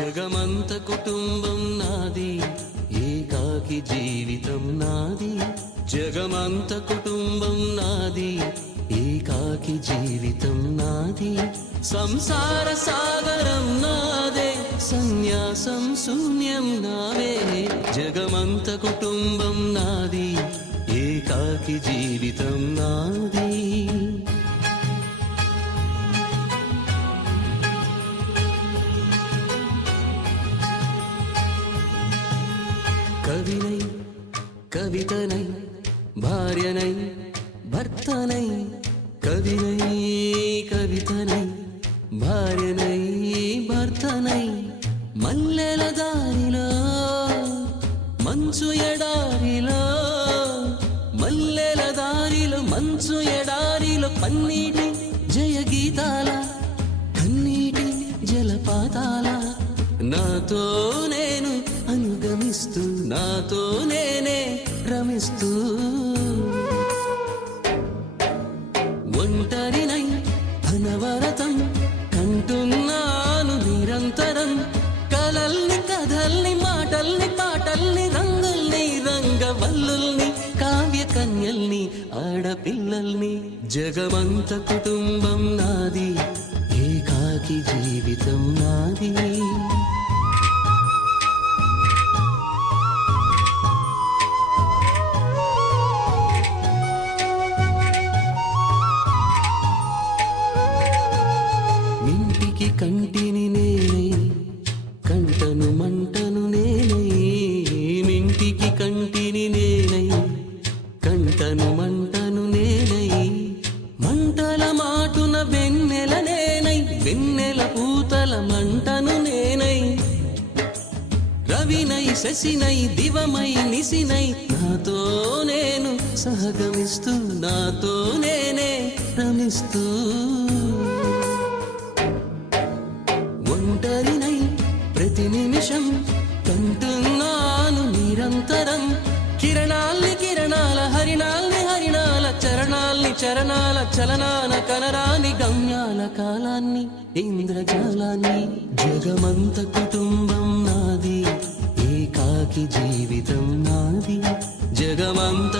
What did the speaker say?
జగమంత కుటుంబం నాది, ఏకాకి జీవితం నాది. జగమంత కుటుంబం నాది, ఏకాకి జీవితం నాది. సంసార సాగరం నాదే, సన్యాసం శూన్యం నావే. జగమంత కుటుంబం నాది, ఏకాకి జీవితం నాది. కవినై కవితనై భార్యనై భర్తనై, కవినై కవితనై భార్యనై భర్తనై. మల్లెల దారిలో మంచు ఎడారిలో, మల్లెల దారిలో మంచు ఎడారిలో, పన్నీటి జయ గీతాల కన్నీటి జలపాతాల. నాతో నేను అనుగమిస్తూ, నాతో నేనే రమిస్తూ, ఒంటరినై అనవరతం కంటున్నాను నిరంతరం. కలల్ని కథల్ని మాటల్ని పాటల్ని, రంగుల్ని రంగవల్లుల్ని, కావ్య కన్యల్ని ఆడపిల్లల్ని. జగమంత కుటుంబం నాది, ఏకాకి జీవితం నాది. ఇంటికి కంటిని నేనై, కంటను మంటను నేనై. ఇంటికి కంటిని నేనై, కంటను మంటను నేనై. మంటల మాటున వెన్నెల నేనై, వెన్నెల పూతల మంటను నేనై. రవినై శశినై దివమై నిశినై, నాతో నేను సహగమిస్తూ, నాతో నేనే రమిస్తూ. ఒంటరినై ప్రతి నిమిషం కంటున్నాను నిరంతరం. కిరణాల్ని కిరణాల, హరిణాల్ని హరిణాల, చరణాల్ని చరణాల, చలనాన కనరాని గమ్యాల కాలాన్ని, ఇంద్రజాలాన్ని. జగమంత కుటుంబం నాది, ఏకాకి జీవితం నాది. జగమంత